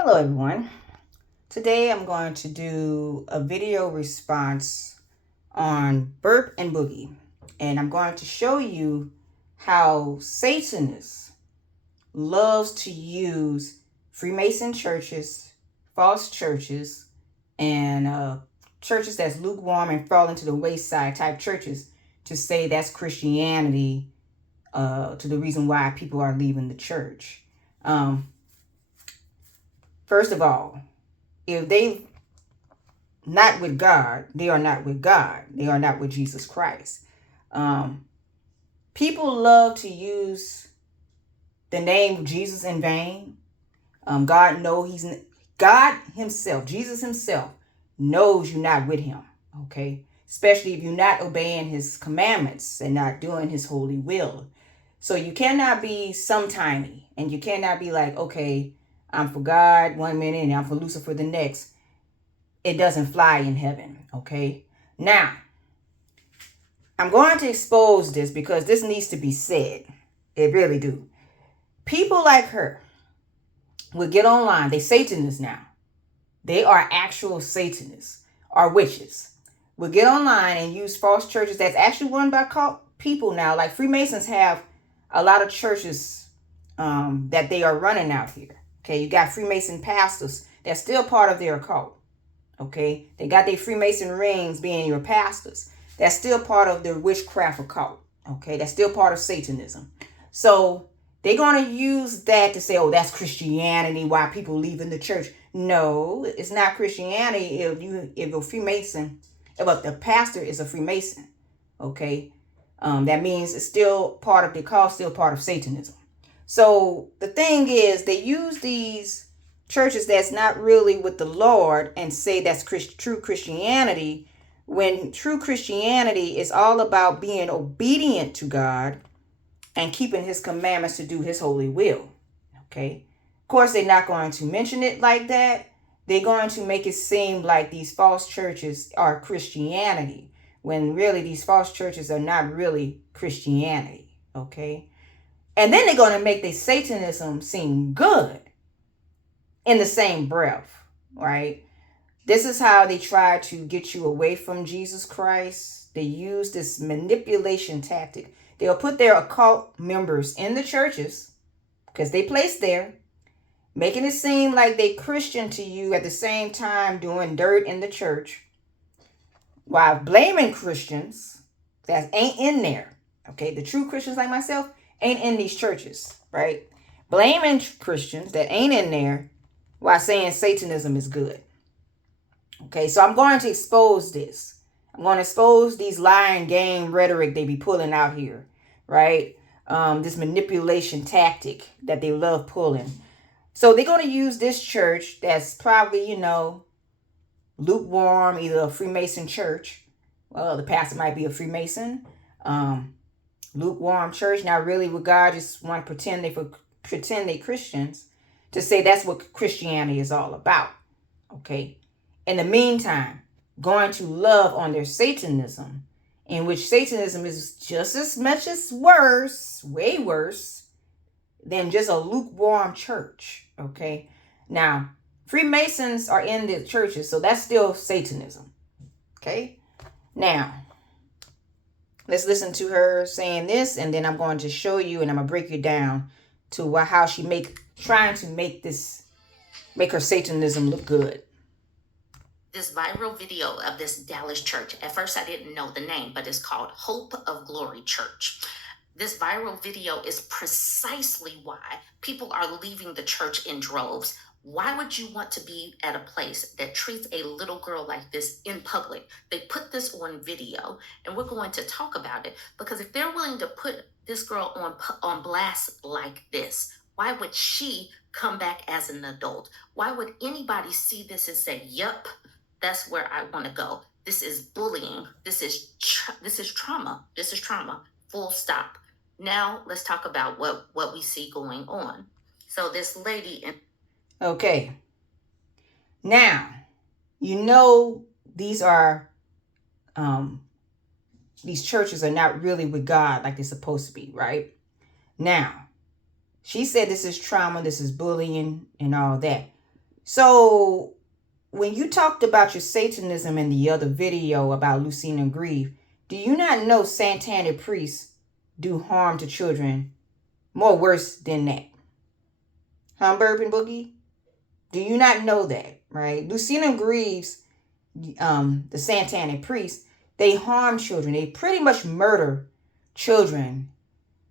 Hello everyone. Today I'm going to do a video response on Burbnbougie, and I'm going to show you how Satanists loves to use Freemason churches, false churches, and churches that's lukewarm and fall into the wayside type churches to say that's Christianity, to the reason why people are leaving the church. First of all, if they not with God, they are not with God. They are not with Jesus Christ. People love to use the name of Jesus in vain. God himself, Jesus himself, knows you're not with him. Okay, especially if you're not obeying his commandments and not doing his holy will. So you cannot be sometimey, and you cannot be like, okay, I'm for God one minute and I'm for Lucifer the next. It doesn't fly in heaven. Okay, now I'm going to expose this because this needs to be said. It really do. People like her will get online. They Satanists now. They are actual Satanists or witches. Will get online and use false churches that's actually run by cult people now. Like Freemasons have a lot of churches that they are running out here. Okay, you got Freemason pastors that's still part of their cult. Okay, they got their Freemason rings being your pastors. That's still part of their witchcraft occult. Okay, that's still part of Satanism. So they're going to use that to say, oh, that's Christianity, why people leaving the church. No, it's not Christianity if a Freemason, if the pastor is a Freemason. Okay, that means it's still part of the cult, still part of Satanism. So the thing is, they use these churches that's not really with the Lord and say that's true Christianity, when true Christianity is all about being obedient to God and keeping his commandments to do his holy will. Okay, of course they're not going to mention it like that. They're going to make it seem like these false churches are Christianity, when really these false churches are not really Christianity. Okay, and then they're going to make the Satanism seem good in the same breath, right? This is how they try to get you away from Jesus Christ. They use this manipulation tactic. They'll put their occult members in the churches because they placed there, making it seem like they Christian to you, at the same time doing dirt in the church, while blaming Christians that ain't in there. Okay, the true Christians like myself ain't in these churches, right? Blaming Christians that ain't in there while saying Satanism is good. Okay, so I'm going to expose this. I'm going to expose these lying game rhetoric they be pulling out here, right? This manipulation tactic that they love pulling. So they're going to use this church that's probably, lukewarm, either a Freemason church. Well, the pastor might be a Freemason. Lukewarm church, not really with God, just want to pretend they Christians, to say that's what Christianity is all about. Okay. In the meantime, going to love on their Satanism, in which Satanism is just as much as worse, way worse, than just a lukewarm church. Okay. Now, Freemasons are in the churches, so that's still Satanism. Okay. Now, let's listen to her saying this, and then I'm going to show you, and I'm going to break you down to how she trying to make her Satanism look good. This viral video of this Dallas church. At first, I didn't know the name, but it's called Hope of Glory Church. This viral video is precisely why people are leaving the church in droves. Why would you want to be at a place that treats a little girl like this in public? They put this on video, and we're going to talk about it, because if they're willing to put this girl on blast like this, why would she come back as an adult? Why would anybody see this and say, "Yup, that's where I want to go"? This is bullying. This is trauma. This is trauma. Full stop. Now let's talk about what we see going on. So this lady Okay. Now, these churches are not really with God like they're supposed to be, right? Now, she said this is trauma, this is bullying and all that. So when you talked about your Satanism in the other video about Lucina Grieve, do you not know satanic priests do harm to children more worse than that? Huh, Burbnbougie? Do you not know that, right? Lucina Grieves, the satanic priests, they harm children. They pretty much murder children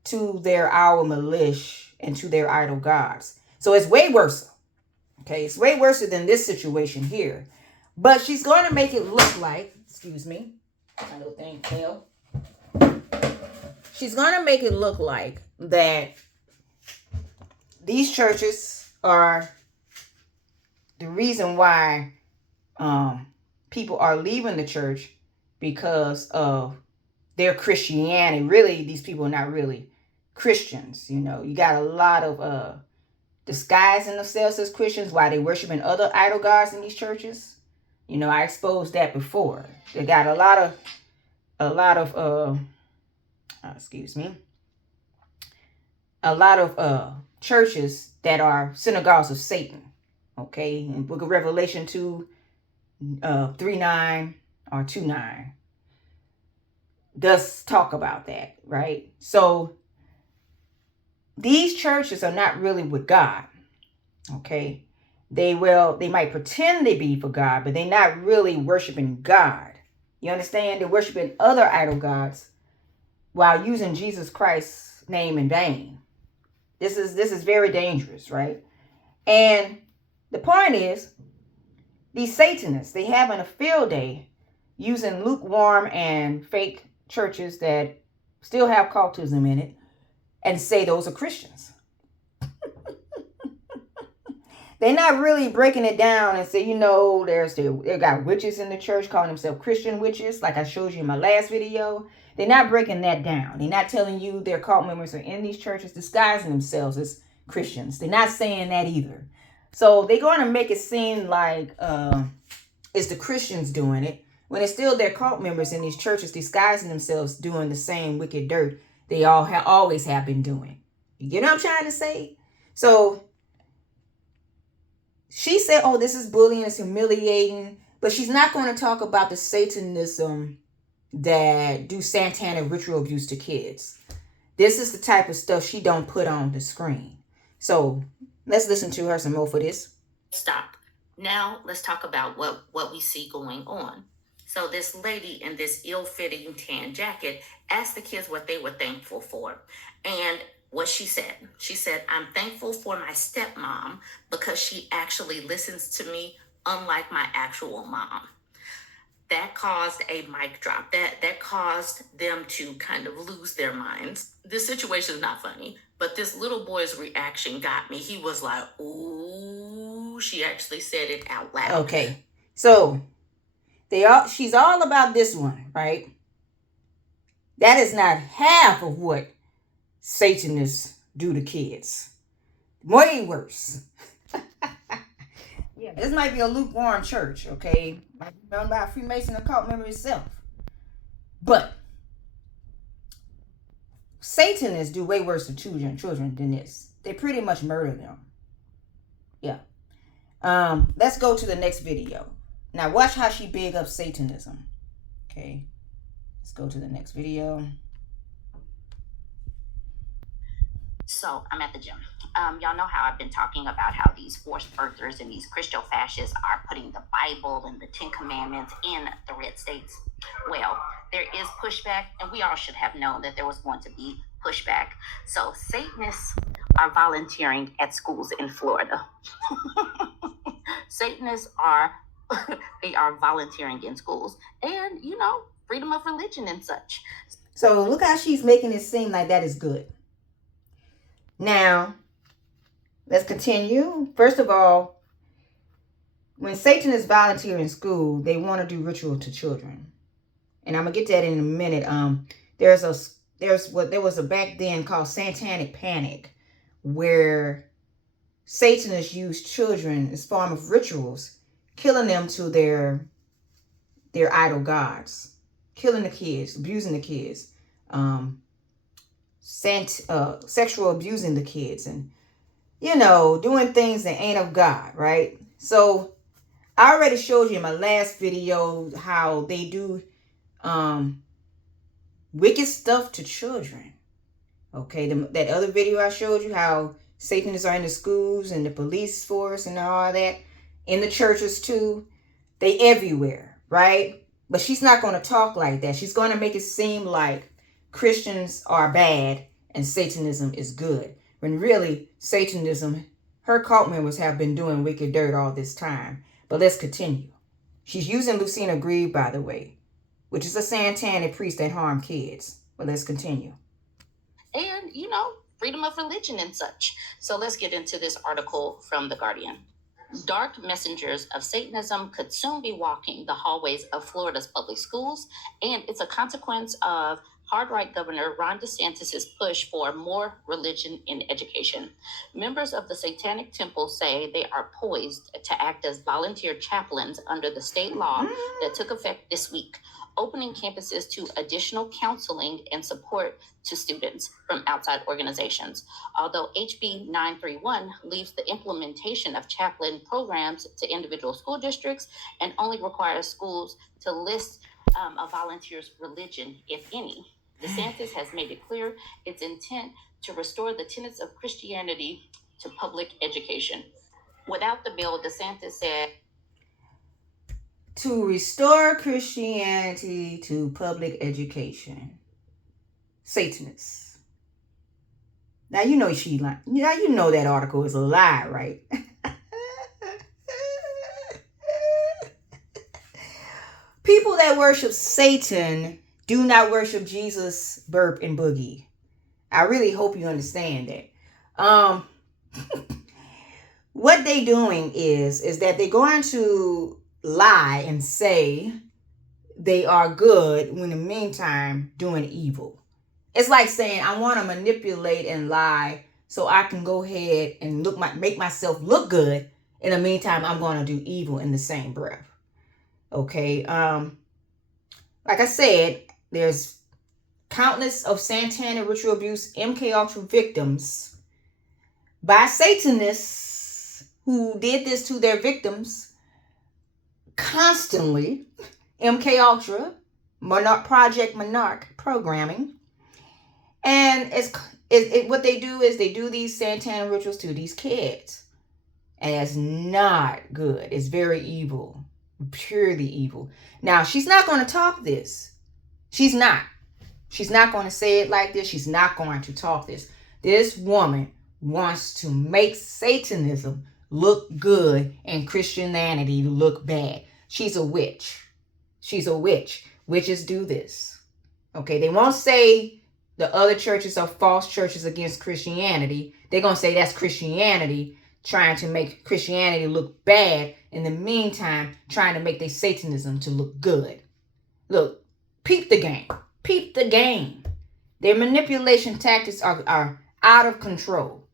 to their our militia and to their idol gods. So it's way worse. Okay, it's way worse than this situation here. But she's going to make it look like, excuse me, my little thing fell. She's going to make it look like that these churches are the reason why people are leaving the church because of their Christianity. Really, these people are not really Christians. You know, you got a lot of disguising themselves as Christians while they worshiping other idol gods in these churches. You know, I exposed that before. They got a lot of churches that are synagogues of Satan. Okay, in Book of Revelation 2:3-9 or 2:9 does talk about that, right? So these churches are not really with God. Okay, they might pretend they be for God, but they're not really worshiping God. You understand? They're worshiping other idol gods while using Jesus Christ's name in vain. This is very dangerous, right? And the point is, these Satanists, they having a field day using lukewarm and fake churches that still have cultism in it and say those are Christians. They're not really breaking it down and say, you know, they got witches in the church calling themselves Christian witches, like I showed you in my last video. They're not breaking that down. They're not telling you their cult members are in these churches disguising themselves as Christians. They're not saying that either. So they're going to make it seem like it's the Christians doing it, when it's still their cult members in these churches disguising themselves doing the same wicked dirt they always have been doing. You get what I'm trying to say? So she said, oh, this is bullying, it's humiliating, but she's not going to talk about the Satanism that do satanic ritual abuse to kids. This is the type of stuff she don't put on the screen. So let's listen to her some more for this. Stop. Now let's talk about what we see going on. So this lady in this ill-fitting tan jacket asked the kids what they were thankful for. And what she said, I'm thankful for my stepmom because she actually listens to me, unlike my actual mom. That caused a mic drop. That caused them to kind of lose their minds. This situation is not funny, but this little boy's reaction got me. He was like, ooh, she actually said it out loud. Okay, so she's all about this one, right? That is not half of what Satanists do to kids. Way worse. Yeah, this might be a lukewarm church, okay? Might be run by a Freemason occult member itself. But Satanists do way worse to children than this. They pretty much murder them. Yeah. Let's go to the next video. Now watch how she big up Satanism. Okay. Let's go to the next video. So I'm at the gym. Y'all know how I've been talking about how these forced birthers and these Christo-fascists are putting the Bible and the Ten Commandments in the red states. Well, there is pushback, and we all should have known that there was going to be pushback. So Satanists are volunteering at schools in Florida. Satanists are volunteering in schools, and freedom of religion and such. So look how she's making it seem like that is good. Now, let's continue. First of all, when Satanists volunteer in school, they want to do ritual to children. And I'm going to get to that in a minute. There was a back then called satanic panic, where Satanists used children as form of rituals, killing them to their idol gods, killing the kids, abusing the kids, sexual abusing the kids, and doing things that ain't of God, right? So I already showed you in my last video how they do wicked stuff to children. Okay, that other video I showed you how Satanists are in the schools and the police force and all that, in the churches too. They everywhere, right? But she's not going to talk like that. She's going to make it seem like Christians are bad and Satanism is good. When really, Satanism, her cult members have been doing wicked dirt all this time. But let's continue. She's using Lucina Grieve, by the way, which is a satanic priest that harmed kids. But let's continue. And, freedom of religion and such. So let's get into this article from The Guardian. Dark messengers of Satanism could soon be walking the hallways of Florida's public schools, and it's a consequence of hard-right Governor Ron DeSantis' push for more religion in education. Members of the Satanic Temple say they are poised to act as volunteer chaplains under the state law that took effect this week, opening campuses to additional counseling and support to students from outside organizations. Although HB 931 leaves the implementation of chaplain programs to individual school districts and only requires schools to list a volunteer's religion, if any, DeSantis has made it clear its intent to restore the tenets of Christianity to public education. Without the bill, DeSantis said, to restore Christianity to public education. Satanists. Now you know she lying. Now you know that article is a lie, right? People that worship Satan do not worship Jesus, Burp, and Boogie. I really hope you understand that. What they doing is that they're going to lie and say they are good when in the meantime doing evil. It's like saying I want to manipulate and lie so I can go ahead and make myself look good. In the meantime, I'm going to do evil in the same breath. Okay. Like I said, there's countless of satanic ritual abuse MK Ultra victims by Satanists who did this to their victims constantly. MK Ultra, Project Monarch programming. And what they do is they do these satanic rituals to these kids. And it's not good. It's very evil. Purely evil. Now, she's not going to talk this. She's not. She's not going to say it like this. She's not going to talk this. This woman wants to make Satanism look good and Christianity look bad. She's a witch. She's a witch. Witches do this. Okay, they won't say the other churches are false churches against Christianity. They're going to say that's Christianity trying to make Christianity look bad. In the meantime, trying to make their Satanism to look good. Look, peep the game. Peep the game. Their manipulation tactics are out of control.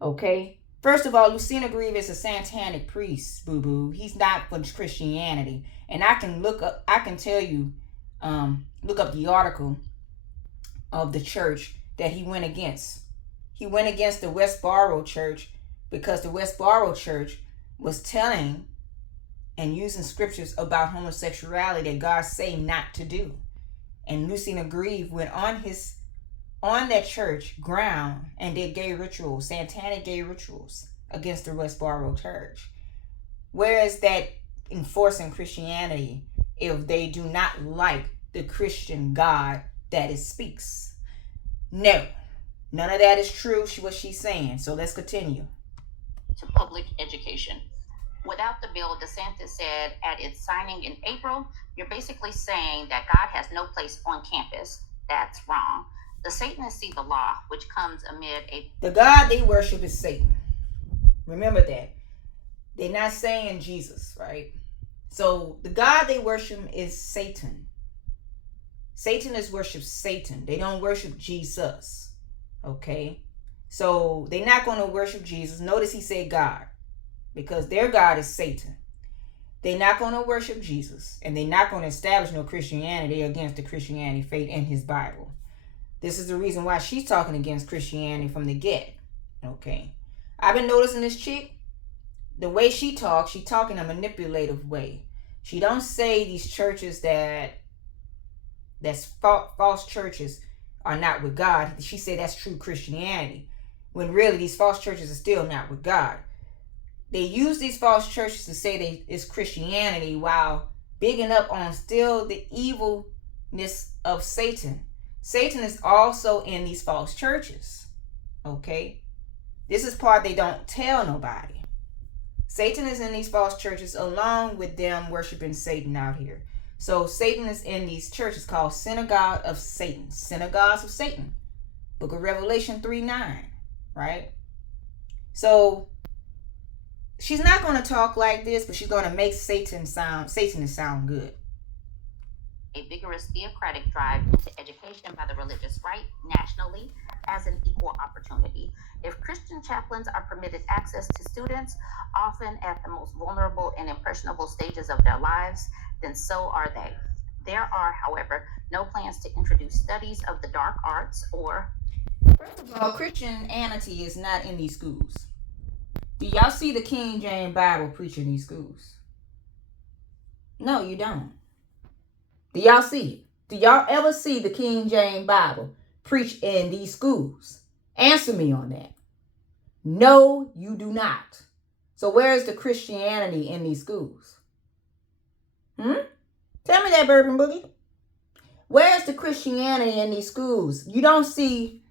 Okay? First of all, Lucina Grieve is a satanic priest, boo-boo. He's not for Christianity. And I can look up the article of the church that he went against. He went against the Westboro Church because the Westboro Church was telling and using scriptures about homosexuality that God say not to do. And Lucina Grieve went on that church ground and did gay rituals, satanic gay rituals against the Westboro Church. Whereas that enforcing Christianity if they do not like the Christian God that it speaks? No, none of that is true. What she's saying. So let's continue. To public education. Without the bill, DeSantis said at its signing in April, you're basically saying that God has no place on campus. That's wrong. The Satanists see the law, which comes amid the God they worship is Satan. Remember that. They're not saying Jesus, right? So the God they worship is Satan. Satanists worship Satan. They don't worship Jesus. Okay? So they're not going to worship Jesus. Notice he said God. Because their God is Satan. They're not going to worship Jesus. And they're not going to establish no Christianity against the Christianity faith in his Bible. This is the reason why she's talking against Christianity from the get. Okay. I've been noticing this chick. the way she talks, she talk in a manipulative way. She don't say these churches that's false churches are not with God. She said that's true Christianity, when really these false churches are still not with God. They use these false churches to say it's Christianity while bigging up on still the evilness of Satan. Satan is also in these false churches. Okay? This is part they don't tell nobody. Satan is in these false churches along with them worshiping Satan out here. So Satan is in these churches called Synagogue of Satan. Synagogues of Satan. Book of Revelation 3:9. Right? So she's not going to talk like this, but she's going to make Satan sound good. A vigorous theocratic drive into education by the religious right nationally as an equal opportunity. If Christian chaplains are permitted access to students, often at the most vulnerable and impressionable stages of their lives, then so are they. There are, however, no plans to introduce studies of the dark arts or... First of all, Christianity is not in these schools. Do y'all see the King James Bible preached in these schools? No, you don't. Do y'all see it? Do y'all ever see the King James Bible preached in these schools? Answer me on that. No, you do not. So where is the Christianity in these schools? Tell me that, Burbnbougie. Where's the Christianity in these schools? You don't see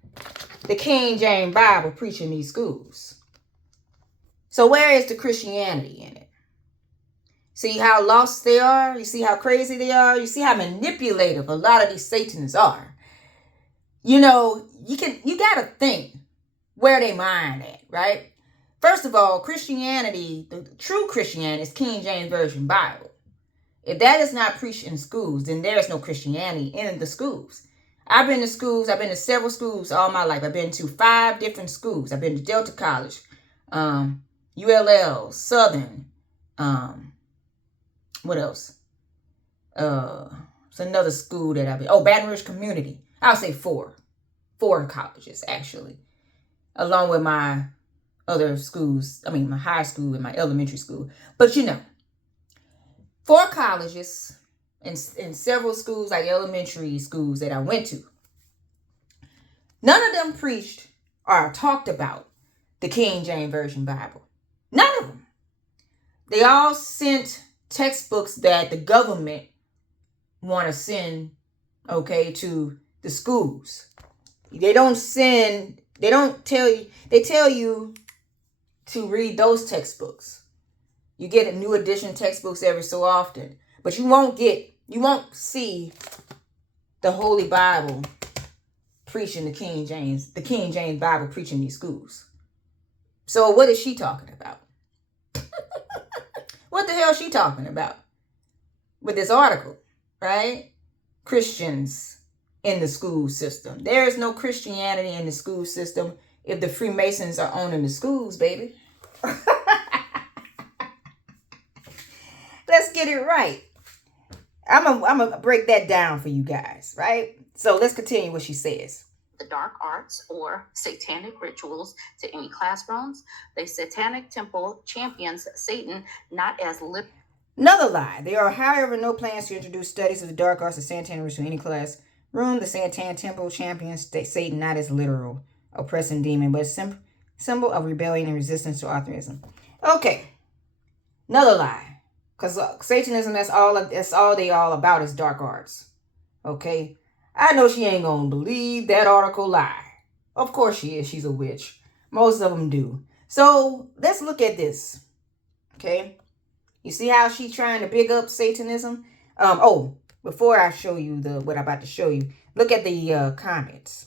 the King James Bible preached in these schools. So where is the Christianity in it? See how lost they are? You see how crazy they are? You see how manipulative a lot of these Satanists are? You know, you got to think where they mind at, right? First of all, Christianity, the true Christianity is King James Version Bible. If that is not preached in schools, then there is no Christianity in the schools. I've been to schools. I've been to several schools all my life. I've been to 5 different schools. I've been to Delta College, ULL, Southern, what else? It's another school that I've been. Oh, Baton Rouge Community. I'll say 4 colleges, actually. Along with my other schools. I mean, my high school and my elementary school. But 4 colleges and several schools, like elementary schools that I went to. None of them preached or talked about the King James Version Bible. None of them. They all sent textbooks that the government want to send, to the schools. They tell you to read those textbooks. You get a new edition textbooks every so often, but you won't see the Holy Bible preaching the King James Bible preaching these schools. So what is she talking about? What the hell is she talking about with this article, right? Christians in the school system. There is no Christianity in the school system if the Freemasons are owning the schools, baby. Let's get it right. I'm gonna break that down for you guys, right? So let's continue what she says. The dark arts or satanic rituals to any classrooms. The Satanic Temple champions Satan not as Another lie. There are, however, no plans to introduce studies of the dark arts or satanic rituals to any classroom. The Satanic Temple champions Satan not as literal oppressing demon, but a symbol of rebellion and resistance to authorism. Okay, another lie. Because Satanism, that's all they all about is dark arts. Okay. I know she ain't gonna believe that article lie. Of course she is. She's a witch. Most of them do. So let's look at this. Okay. You see how she's trying to big up Satanism? Before I show you what I'm about to show you, look at the comments.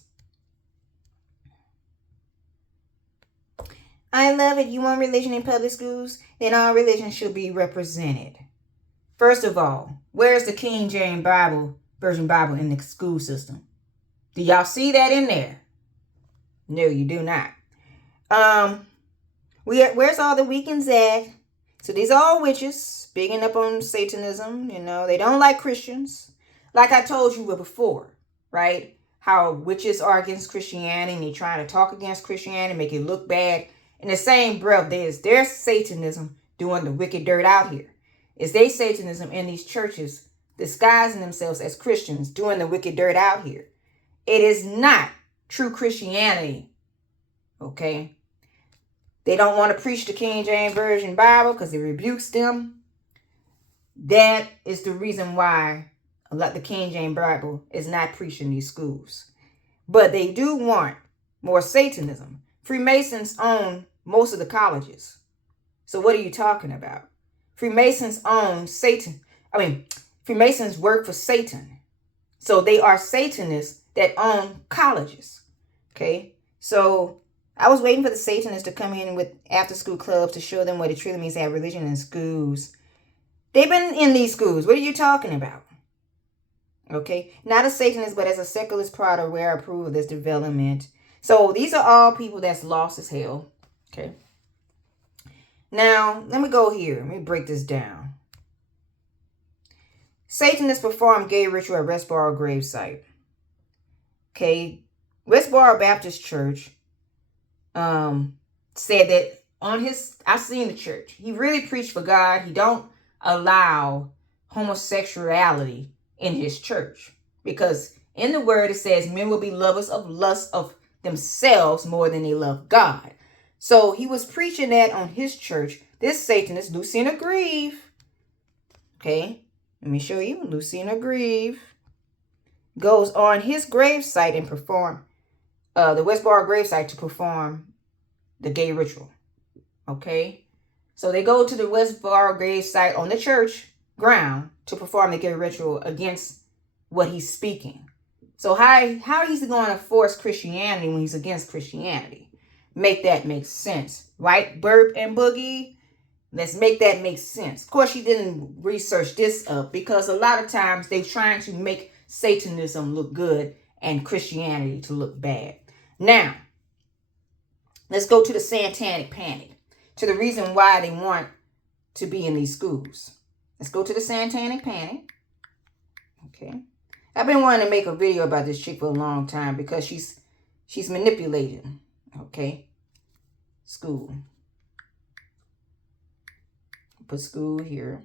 I love it. You want religion in public schools? Then all religion should be represented. First of all, where's the King James Version Bible in the school system? Do y'all see that in there? No, you do not. Where's all the weekends at? So these are all witches, bigging up on Satanism. They don't like Christians. Like I told you before, right? How witches are against Christianity and they trying to talk against Christianity, make it look bad. In the same breath, there's their Satanism doing the wicked dirt out here. It's their Satanism in these churches disguising themselves as Christians doing the wicked dirt out here. It is not true Christianity. Okay? They don't want to preach the King James Version Bible because it rebukes them. That is the reason why the King James Bible is not preached in these schools. But they do want more Satanism. Freemasons own most of the colleges. So what are you talking about? Freemasons own Satan. Freemasons work for Satan. So they are Satanists that own colleges. Okay? So I was waiting for the Satanists to come in with after-school clubs to show them what it truly means to have religion in schools. They've been in these schools. What are you talking about? Okay? Not a Satanist, but as a secularist product where I approve of this development. So these are all people that's lost as hell. Okay? Now, let me go here. Let me break this down. Satanists perform gay ritual at Westboro gravesite. Okay? Westboro Baptist Church said that on his, I've seen the church. He really preached for God. He don't allow homosexuality in his church. Because in the word it says men will be lovers of lust of themselves more than they love God. So he was preaching that on his church. This Satanist, Lucina Grieve. Okay, let me show you. Lucina Grieve goes on his gravesite and perform the Westboro gravesite to perform the gay ritual. Okay, so they go to the Westboro gravesite on the church ground to perform the gay ritual against what he's speaking. So how he's going to force Christianity when he's against Christianity? Make that make sense, right? Burbnbougie. Let's make that make sense. Of course, she didn't research this up because a lot of times they're trying to make Satanism look good and Christianity to look bad. Now, let's go to the satanic panic, to the reason why they want to be in these schools. Let's go to the satanic panic. Okay. I've been wanting to make a video about this chick for a long time because she's manipulating. Okay. School. Put school here.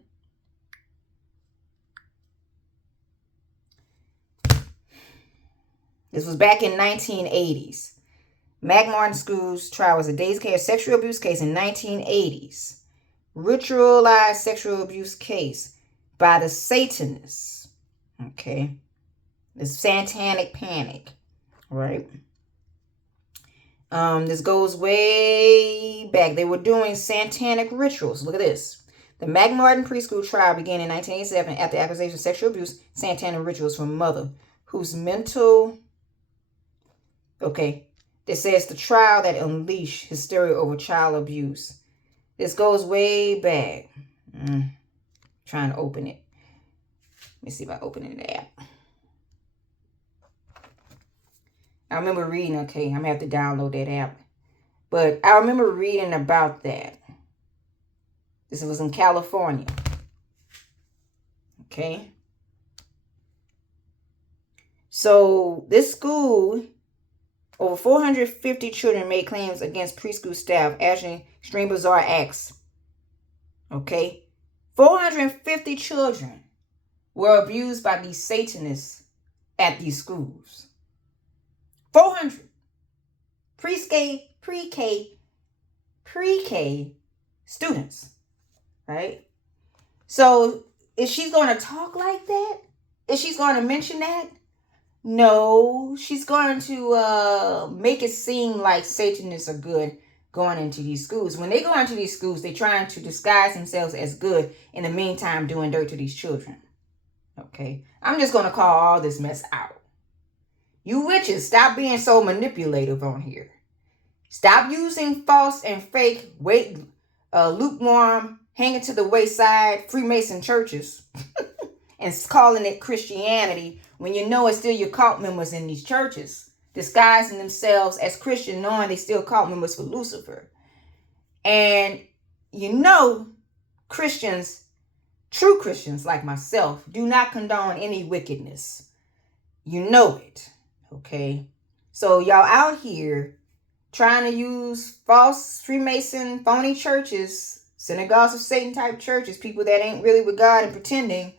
This was back in 1980s. McMartin School's trial was a day's case, sexual abuse case in 1980s. Ritualized sexual abuse case by the Satanists. Okay. The satanic panic. Right. This goes way back. They were doing satanic rituals. Look at this. The McMartin preschool trial began in 1987 after accusation of sexual abuse, satanic rituals from mother whose mental... Okay. This says the trial that unleashed hysteria over child abuse. This goes way back. Trying to open it. Let me see if I open it in the app. I remember reading, okay, I'm going to have to download that app. But I remember reading about that. This was in California. Okay. So this school, over 450 children made claims against preschool staff, asking extreme bizarre acts. Okay. 450 children were abused by these Satanists at these schools. 400 pre-K students, right? So is she going to talk like that? Is she going to mention that? No, she's going to make it seem like Satanists are good going into these schools. When they go into these schools, they're trying to disguise themselves as good, in the meantime doing dirt to these children. Okay, I'm just going to call all this mess out. You witches, stop being so manipulative on here. Stop using false and fake, lukewarm, hanging to the wayside Freemason churches and calling it Christianity when you know it's still your cult members in these churches, disguising themselves as Christian, knowing they still cult members for Lucifer. And you know, Christians, true Christians like myself, do not condone any wickedness. You know it. Okay, so y'all out here trying to use false Freemason, phony churches, synagogues of Satan type churches, people that ain't really with God and pretending,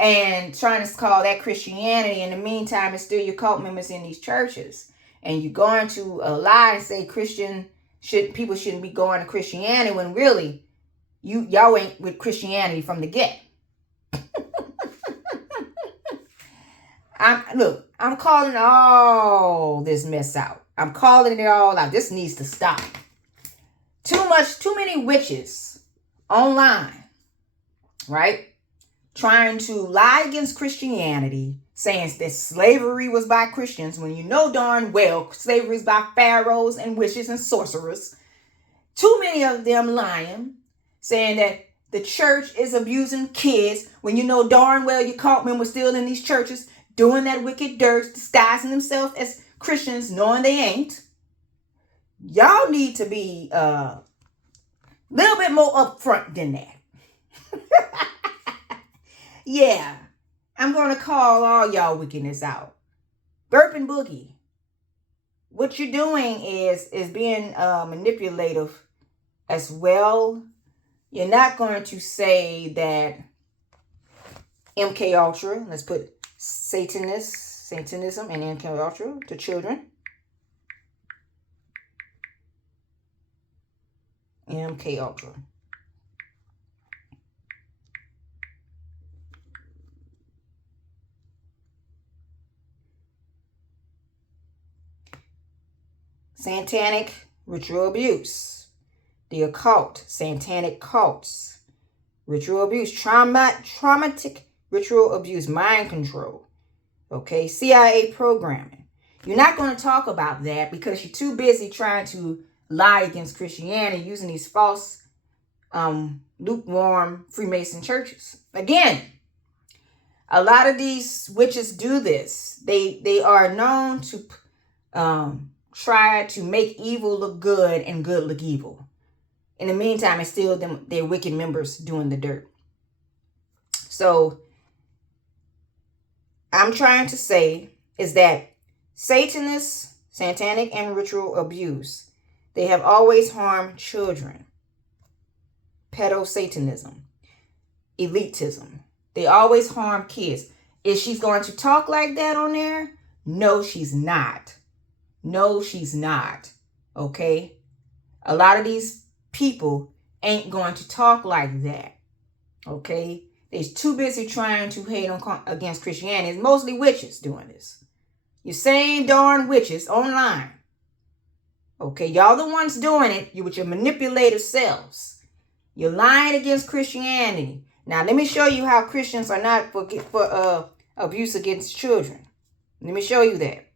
and trying to call that Christianity. In the meantime, it's still your cult members in these churches. And you're going to lie and say people shouldn't be going to Christianity when really y'all ain't with Christianity from the get. I'm calling all this mess out. I'm calling it all out. This needs to stop. Too many witches online, right? Trying to lie against Christianity, saying that slavery was by Christians when you know darn well slavery is by pharaohs and witches and sorcerers. Too many of them lying, saying that the church is abusing kids when you know darn well your cult members still in these churches doing that wicked dirt, disguising themselves as Christians, knowing they ain't. Y'all need to be a little bit more upfront than that. Yeah, I'm going to call all y'all wickedness out. Burbnbougie, what you're doing is being manipulative as well. You're not going to say that MK Ultra, let's put Satanism and MK Ultra to children. MK Ultra. Satanic ritual abuse, the occult, satanic cults, ritual abuse, traumatic ritual abuse, mind control, okay, CIA programming. You're not going to talk about that because you're too busy trying to lie against Christianity using these false, lukewarm Freemason churches. Again, a lot of these witches do this. They are known to try to make evil look good and good look evil. In the meantime, it's still their wicked members doing the dirt. So I'm trying to say is that Satanists, satanic and ritual abuse, they have always harmed children. Pedo-Satanism, elitism. They always harm kids. Is she going to talk like that on there? No, she's not. No, she's not. Okay? A lot of these people ain't going to talk like that. Okay? They're too busy trying to hate against Christianity. It's mostly witches doing this. You same darn witches online. Okay? Y'all the ones doing it. You with your manipulative selves. You're lying against Christianity. Now, let me show you how Christians are not for abuse against children. Let me show you that.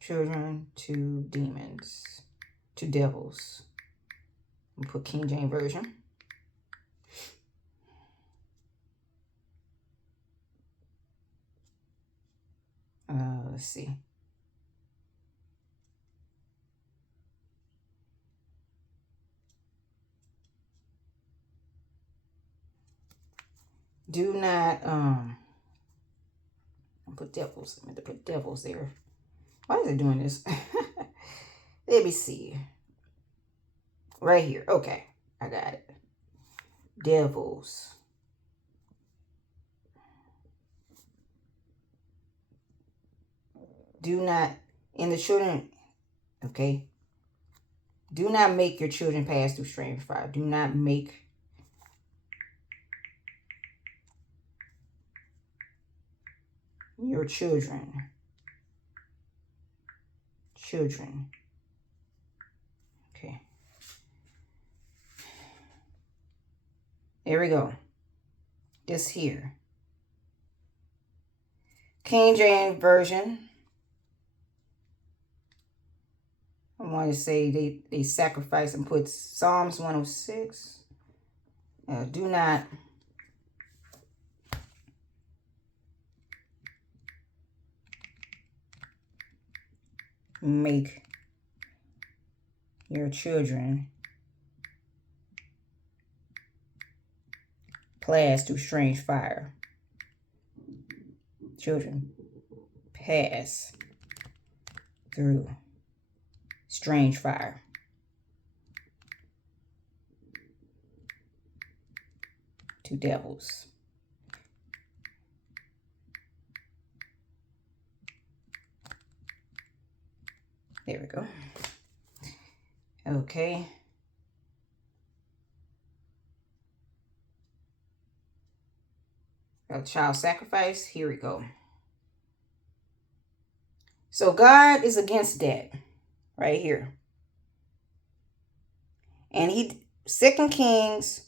Children to demons, to devils. I'll put King James Version. Let's see. Do not put devils. I meant to put devils there. Why is it doing this? Let me see. Right here. Okay. I got it. Devils. Do not, in the children, okay. Do not make your children pass through strange fire. Do not make your children. Okay. There we go. This here. King James Version. I want to say they sacrifice and put Psalms 106. Do not make your children pass through strange fire. Children, pass through strange fire. Two devils. There we go. Okay. A child sacrifice. Here we go. So God is against that right here. And 2 Kings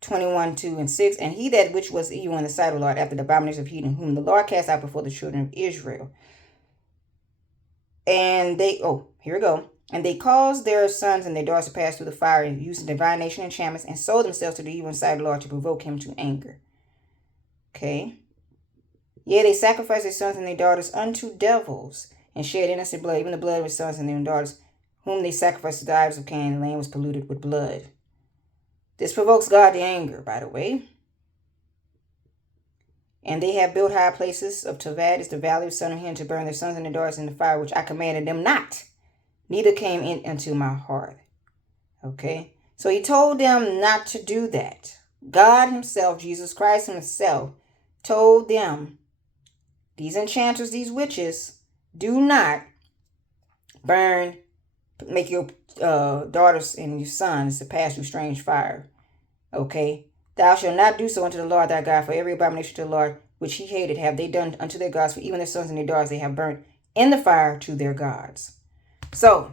21:2-6. And he that which was evil in the sight of the Lord after the abomination of heathen, whom the Lord cast out before the children of Israel. And they, here we go. And they caused their sons and their daughters to pass through the fire and using divination and enchantments and sold themselves to the evil in the sight of the Lord to provoke him to anger. Okay. Yea, they sacrificed their sons and their daughters unto devils and shed innocent blood, even the blood of their sons and their daughters, whom they sacrificed to the idols of Cain, and the land was polluted with blood. This provokes God to anger, by the way. And they have built high places of Tavad, is the valley of Son of Hinnom, to burn their sons and their daughters in the fire, which I commanded them not, neither came in unto my heart. Okay, so he told them not to do that. God himself, Jesus Christ himself, told them, these enchanters, these witches, do not burn, make your daughters and your sons to pass through strange fire. Okay, thou shalt not do so unto the Lord thy God, for every abomination to the Lord which he hated have they done unto their gods, for even their sons and their daughters they have burnt in the fire to their gods. So,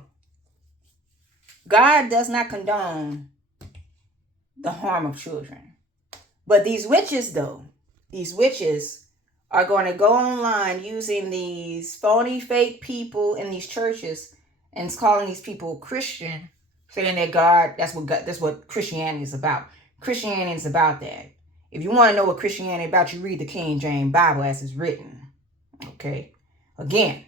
God does not condone the harm of children. But these witches, though, these witches are going to go online using these phony, fake people in these churches and calling these people Christian, saying that that's what Christianity is about. Christianity is about that. If you want to know what Christianity is about, you read the King James Bible as it's written. Okay. Again,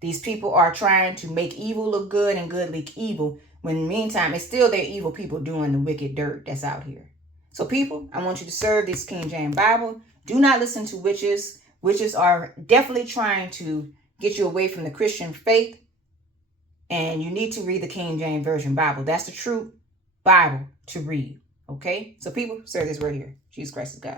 these people are trying to make evil look good and good look evil, when in the meantime, it's still their evil people doing the wicked dirt that's out here. So people, I want you to serve this King James Bible. Do not listen to witches. Witches are definitely trying to get you away from the Christian faith. And you need to read the King James Version Bible. That's the true Bible to read. Okay? So people, serve this right here. Jesus Christ is God.